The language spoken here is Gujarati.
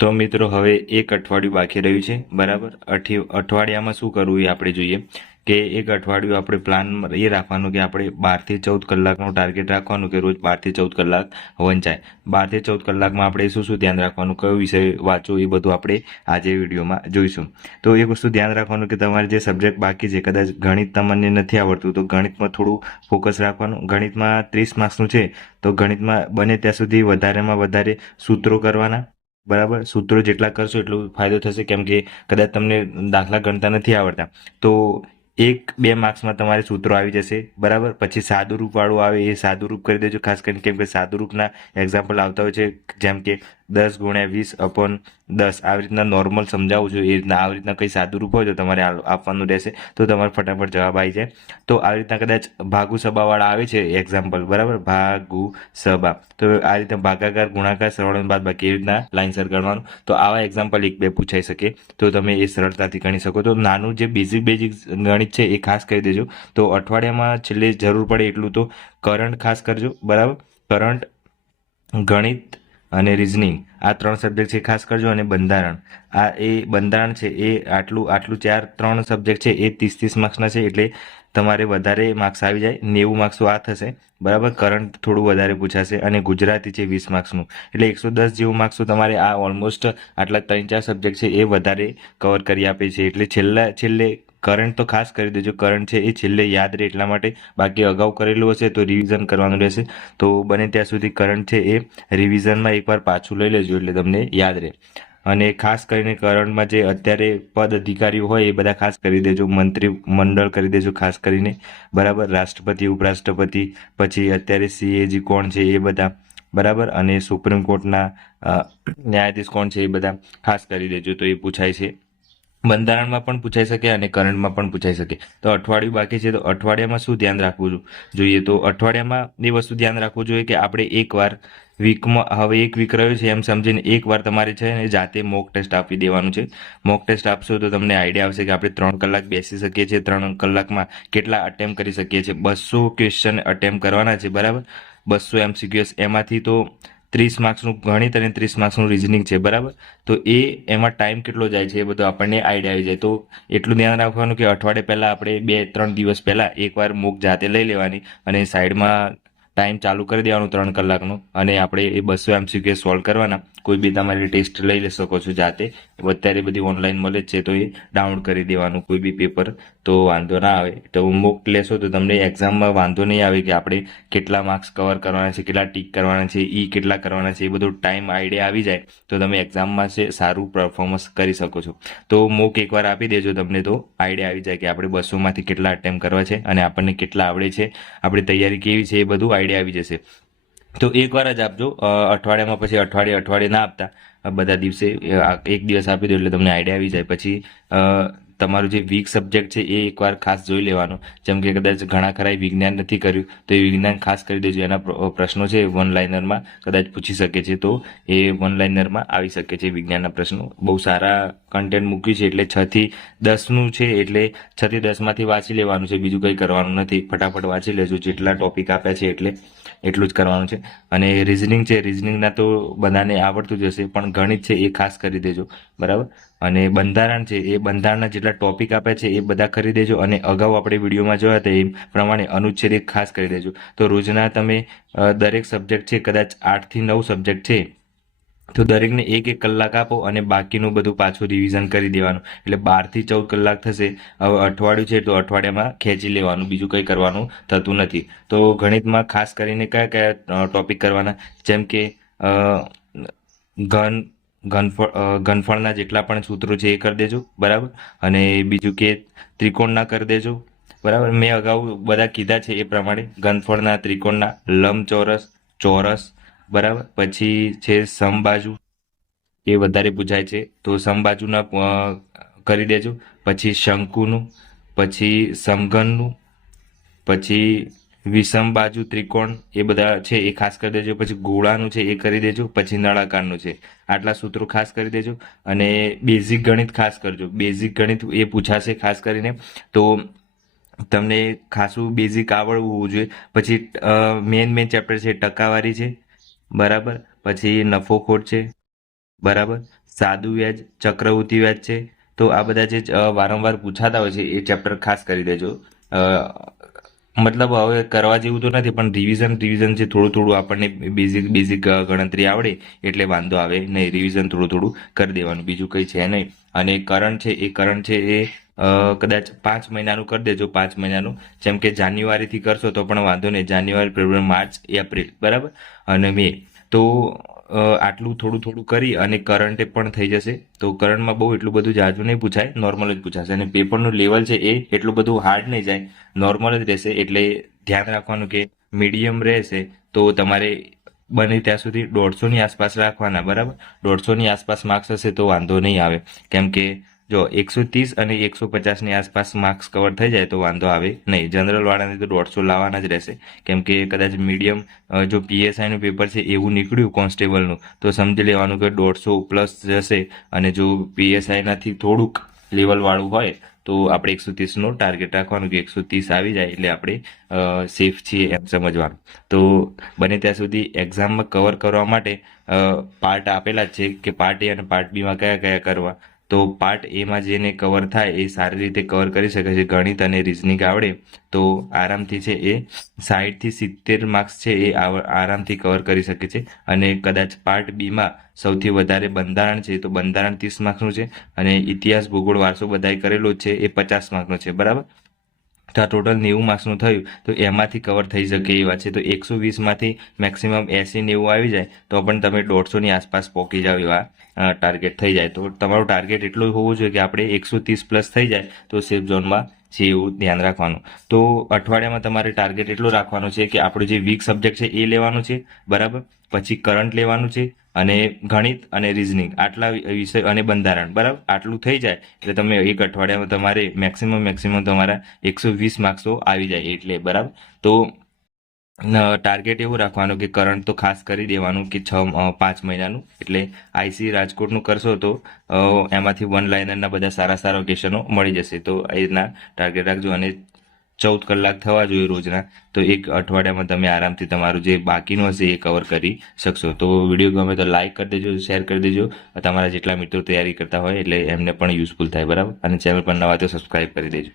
તો મિત્રો હવે એક અઠવાડિયું બાકી રહ્યું છે બરાબર. અઠવાડિયામાં શું કરવું એ આપણે જોઈએ કે એક અઠવાડિયું આપણે પ્લાન એ રાખવાનું કે આપણે 12 થી 14 કલાકનું ટાર્ગેટ રાખવાનું કે રોજ 12 થી 14 કલાક વંચાય. 12 થી 14 કલાકમાં આપણે શું શું ધ્યાન રાખવાનું, કયો વિષય વાંચો, એ બધું આપણે આજે વિડીયોમાં જોઈશું. તો એક વસ્તુ ધ્યાન રાખવાનું કે તમારે જે સબ્જેક્ટ બાકી છે, કદાચ ગણિત તમને નથી આવડતું તો ગણિતમાં થોડું ફોકસ રાખવાનું. ગણિતમાં 30 માર્ક્સનું છે તો ગણિતમાં બને ત્યાં સુધી વધારેમાં વધારે સૂત્રો કરવાના. બરાબર, સૂત્રો જેટલા કરશો એટલો ફાયદો થશે. કેમ કે કદાચ તમને દાખલા ગણતા નથી આવડતા તો 1-2 માર્ક્સમાં તમારે સૂત્રો આવી જશે. બરાબર, પછી સાદુરૂપ વાળું આવે એ સાદુરૂપ કરી દેજો ખાસ કરીને, કેમ કે સાદુરૂપના એક્ઝામ્પલ આવતા હોય છે. જેમ કે 10 × 20/10 આવી રીતના નોર્મલ સમજાવું છું એ રીતના આવી રીતના કંઈ સાદુરૂપ હોય તો તમારે આપવાનું રહેશે, તો તમારે ફટાફટ જવાબ આવી જાય. તો આવી રીતના કદાચ ભાગુ સબાવાળા આવે છે એક્ઝામ્પલ, બરાબર, ભાગુ સબા, તો આ રીતે ભાગાકાર, ગુણાકાર, સરવાળો અને બાદબાકી એવી રીતના લાઇનસર ગણવાનું. તો આવા એક્ઝામ્પલ 1-2 પૂછાઈ શકે તો તમે એ સરળતાથી ગણી શકો. તો નાનું જે બેઝિક ગણિત છે એ ખાસ કરી દેજો. તો અઠવાડિયામાં છેલ્લે જરૂર પડે એટલું તો કરંટ ખાસ કરજો. બરાબર, કરંટ, ગણિત અને રિઝનિંગ આ 3 સબ્જેક્ટ છે ખાસ કરજો. અને બંધારણ, આ એ બંધારણ છે એ આટલું 3 સબ્જેક્ટ છે એ 30 માર્ક્સના છે એટલે તમારે વધારે માર્ક્સ આવી જાય. 90 માર્ક્સ આ થશે. બરાબર, કરંટ થોડું વધારે પૂછાશે અને ગુજરાતી છે 20 માર્ક્સનું એટલે 110 જેવું માર્ક્સ તો તમારે આ ઓલમોસ્ટ આટલા 3-4 સબ્જેક્ટ છે એ વધારે કવર કરી આપે છે. એટલે છેલ્લે કરંટ તો ખાસ કરી દેજો. કરંટ છે એ છેલ્લે યાદ રહે એટલા માટે, બાકી અગાઉ કરેલું હશે તો રિવિઝન કરવાનું રહેશે. તો બને ત્યાં સુધી કરંટ છે એ રિવિઝનમાં એકવાર પાછું લઈ લેજો એટલે તમને યાદ રહે. અને ખાસ કરીને કરંટમાં જે અત્યારે પદ અધિકારીઓ હોય એ બધા ખાસ કરી દેજો. મંત્રી મંડળ કરી દેજો ખાસ કરીને. બરાબર, રાષ્ટ્રપતિ, ઉપરાષ્ટ્રપતિ, પછી અત્યારે સીએજી કોણ છે એ બધા. બરાબર, અને સુપ્રીમ કોર્ટના ન્યાયાધીશ કોણ છે એ બધા ખાસ કરી દેજો. તો એ પૂછાય છે, બંધારણમાં પણ પૂછાઈ શકે અને કરંટમાં પણ પૂછાઈ શકે. તો અઠવાડિયું બાકી છે તો અઠવાડિયામાં શું ધ્યાન રાખવું જોઈએ? તો અઠવાડિયામાં એ વસ્તુ ધ્યાન રાખવું જોઈએ કે આપણે એકવાર વીકમાં, હવે એક વીક રહ્યો છે એમ સમજીને એકવાર તમારે છે ને જાતે મોક ટેસ્ટ આપી દેવાનું છે. મોક ટેસ્ટ આપશો તો તમને આઈડિયા આવશે કે આપણે 3 કલાક બેસી શકીએ છીએ, 3 કલાકમાં કેટલા અટેમ્પ કરી શકીએ છીએ. 200 ક્વેશ્ચન અટેમ્પ કરવાના છે. બરાબર, 200 MCQs, એમાંથી તો 30 માર્ક્સનું ગણિત અને 30 માર્ક્સનું રિઝનિંગ છે. બરાબર, તો એમાં ટાઈમ કેટલો જાય છે એ બધું આપણને આઈડિયા આવી જાય. તો એટલું ધ્યાન રાખવાનું કે અઠવાડિયે પહેલાં આપણે 2-3 દિવસ પહેલાં એકવાર મૂક જાતે લઈ લેવાની અને સાઈડમાં ટાઈમ ચાલુ કરી દેવાનું 3 કલાકનું અને આપણે એ 200 MCQ સોલ્વ કરવાના. કોઈ બી તમારી ટેસ્ટ લઈ લે શકો છો જાતે, અત્યારે બધી ઓનલાઈન મળે જ છે તો એ ડાઉનલોડ કરી દેવાનું કોઈ બી પેપર, તો વાંધો ના આવે. તો મૂક લેશો તો તમને એક્ઝામમાં વાંધો નહીં આવે કે આપણે કેટલા માર્ક્સ કવર કરવાના છે, કેટલા ટીક કરવાના છે, કેટલા કરવાના છે, એ બધું ટાઈમ આઈડિયા આવી જાય તો તમે એક્ઝામમાં છે સારું પરફોર્મન્સ કરી શકો છો. તો મૂક એકવાર આપી દેજો, તમને તો આઈડિયા આવી જાય કે આપણે 200માંથી કેટલા અટેમ્પ કરવા છે અને આપણને કેટલા આવડે છે, આપણી તૈયારી કેવી છે, એ બધું આઈડિયા આવી જશે. તો એકવાર જ આપજો અઠવાડિયામાં, પછી અઠવાડિયે ના આપતા બધા દિવસે એક દિવસ આપી દો એટલે તમને આઈડિયા આવી જાય. પછી તમારું જે વીક સબ્જેક્ટ છે એ એકવાર ખાસ જોઈ લેવાનું. જેમ કે કદાચ ઘણા ખરાય વિજ્ઞાન નથી કર્યું તો એ વિજ્ઞાન ખાસ કરી દેજો. એના પ્રશ્નો છે 1 લાઇનરમાં કદાચ પૂછી શકે છે તો એ 1 લાઇનરમાં આવી શકે છે વિજ્ઞાનના પ્રશ્નો. બહુ સારા કન્ટેન્ટ મૂક્યું છે એટલે 6-10નું છે એટલે 6-10માંથી વાંચી લેવાનું છે, બીજું કંઈ કરવાનું નથી. ફટાફટ વાંચી લેજો, જેટલા ટોપિક આપ્યા છે એટલું જ કરવાનું છે. અને રિઝનિંગ છે, રિઝનિંગના તો બધાને આવડતું જ હશે પણ ગણિત છે એ ખાસ કરી દેજો. બરાબર, અને બંધારણ છે એ બંધારણના જેટલા ટોપિક આપ્યા છે એ બધા કરી દેજો. અને અગાઉ આપણે વિડીયોમાં જોયા હતા એ પ્રમાણે અનુચ્છેદ એક ખાસ કરી દેજો. તો રોજના તમે દરેક સબ્જેક્ટ છે, કદાચ 8 થી 9 સબ્જેક્ટ છે તો દરેકને 1-1 કલાક આપો અને બાકીનું બધું પાછું રિવિઝન કરી દેવાનું એટલે 12 થી 14 કલાક થશે. હવે અઠવાડિયું છે તો અઠવાડિયામાં ખેંચી લેવાનું, બીજું કંઈ કરવાનું થતું નથી. તો ગણિતમાં ખાસ કરીને કયા કયા ટોપિક કરવાના, જેમ કે ઘનફળના જેટલા પણ સૂત્રો છે એ કરી દેજો. બરાબર, અને બીજું કે ત્રિકોણના કરી દેજો. બરાબર, મેં અગાઉ બધા કીધા છે એ પ્રમાણે ઘનફળના, ત્રિકોણના, લંબચોરસ, ચોરસ. બરાબર, પછી છે સમબાજુ, એ વધારે પૂછાય છે તો સમબાજુના કરી દેજો. પછી શંકુનું, પછી સમઘનનું, પછી વિષમ બાજુ ત્રિકોણ, એ બધા છે એ ખાસ કરી દેજો. પછી ગોળાનું છે એ કરી દેજો. પછી નળાકારનું છે. આટલા સૂત્રો ખાસ કરી દેજો. અને બેઝિક ગણિત ખાસ કરજો, બેઝિક ગણિત એ પૂછાશે ખાસ કરીને તો તમને ખાસું બેઝિક આવડવું હોવું જોઈએ. પછી મેન ચેપ્ટર છે ટકાવારી છે. બરાબર, પછી નફો ખોટ છે. બરાબર, સાદું વ્યાજ, ચક્રવૃદ્ધિ વ્યાજ છે. તો આ બધા જે વારંવાર પૂછાતા હોય છે એ ચેપ્ટર ખાસ કરી દેજો. મતલબ હવે કરવા જેવું તો નથી, પણ રિવિઝન છે, થોડું થોડું આપણને બેઝિક ગણતરી આવડે એટલે વાંધો આવે નહીં. રિવિઝન થોડું કરી દેવાનું, બીજું કંઈ છે નહીં. અને કરંટ છે એ કદાચ 5 મહિનાનું કરી દેજો. 5 મહિનાનું, જેમ કે જાન્યુઆરીથી કરશો તો પણ વાંધો નહીં. જાન્યુઆરી, ફેબ્રુઆરી, માર્ચ, એપ્રિલ, બરાબર, અને મે. તો આટલું થોડું કરી અને કરંટ પણ થઈ જશે. તો કરંટમાં બહુ એટલું બધું જાજુ નહીં પૂછાય, નોર્મલ જ પૂછાશે. અને પેપરનું લેવલ છે એ એટલું બધું હાર્ડ નહીં જાય, નોર્મલ જ રહેશે. એટલે ધ્યાન રાખવાનું કે મીડિયમ રહેશે. તો તમારે બને ત્યાં સુધી 150ની આસપાસ રાખવાના, બરાબર. 150ની આસપાસ માર્ક્સ હશે તો વાંધો નહીં આવે. કેમ કે જો 130 અને 150ની આસપાસ માર્ક્સ કવર થઈ જાય તો વાંધો આવે નહીં. જનરલ વાળાને તો 150 લાવવાના જ રહેશે. કેમ કે કદાચ મીડિયમ જો પીએસઆઈનું પેપર છે એવું નીકળ્યું કોન્સ્ટેબલનું, તો સમજી લેવાનું કે 150 પ્લસ જશે. અને જો પીએસઆઈનાથી થોડુંક લેવલવાળું હોય તો આપણે 130નો ટાર્ગેટ રાખવાનું, કે 130 આવી જાય એટલે આપણે સેફ છીએ એમ સમજવાનું. તો બને ત્યાં સુધી એક્ઝામમાં કવર કરવા માટે પાર્ટ આપેલા જ છે કે પાર્ટ એ અને પાર્ટ બીમાં કયા કયા કરવા. તો પાર્ટ એમાં જેને કવર થાય એ સારી રીતે કવર કરી શકે છે. ગણિત અને રિઝનિંગ આવડે તો આરામથી છે એ 60થી 70 માર્ક્સ છે એ આરામથી કવર કરી શકે છે. અને કદાચ પાર્ટ બીમાં સૌથી વધારે બંધારણ છે, તો બંધારણ 30 માર્ક્સનું છે. અને ઇતિહાસ, ભૂગોળ, વારસો બધાએ કરેલો જ છે એ 50 માર્ક્સનો છે, બરાબર. તો આ ટોટલ 90 માર્ક્સનું થયું. તો એમાંથી કવર થઈ શકે એવા છે. તો 120માંથી મેક્સિમમ 80-90 આવી જાય તો પણ તમે 150ની આસપાસ પહોંચી જાવ એવા ટાર્ગેટ થઈ જાય. તો તમારું ટાર્ગેટ એટલું હોવું જોઈએ કે આપણે 130 પ્લસ થઈ જાય તો સેફ ઝોનમાં છે, એવું ધ્યાન રાખવાનું. તો અઠવાડિયામાં તમારે ટાર્ગેટ એટલું રાખવાનું છે કે આપણું જે વીક સબ્જેક્ટ છે એ લેવાનું છે, બરાબર. પછી કરંટ લેવાનું છે, અને ગણિત અને રિઝનિંગ આટલા વિષય, અને બંધારણ, બરાબર. આટલું થઈ જાય એટલે તમે એક અઠવાડિયામાં તમારે મેક્સિમમ તમારા 120 માર્ક્સ તો આવી જાય એટલે, બરાબર. તો ટાર્ગેટ એવું રાખવાનું કે કરંટ તો ખાસ કરી દેવાનું કે 5 મહિનાનું. એટલે આઈસી રાજકોટનું કરશો તો એમાંથી 1 લાઇનરના બધા સારા ક્વેશ્ચનો મળી જશે. તો એ રીતના ટાર્ગેટ રાખજો. અને 14 કલાક થવા જોઈએ રોજના. તો એક અઠવાડિયામાં તમે આરામથી તમારું જે બાકીનું હશે એ કવર કરી શકશો. તો વિડીયો ગમે તો લાઇક કરી દેજો, શેર કરી દેજો. તમારા જેટલા મિત્રો તૈયારી કરતા હોય એટલે એમને પણ યુઝફુલ થાય, બરાબર. અને ચેનલ પર નવા તો સબસ્ક્રાઈબ કરી દેજો.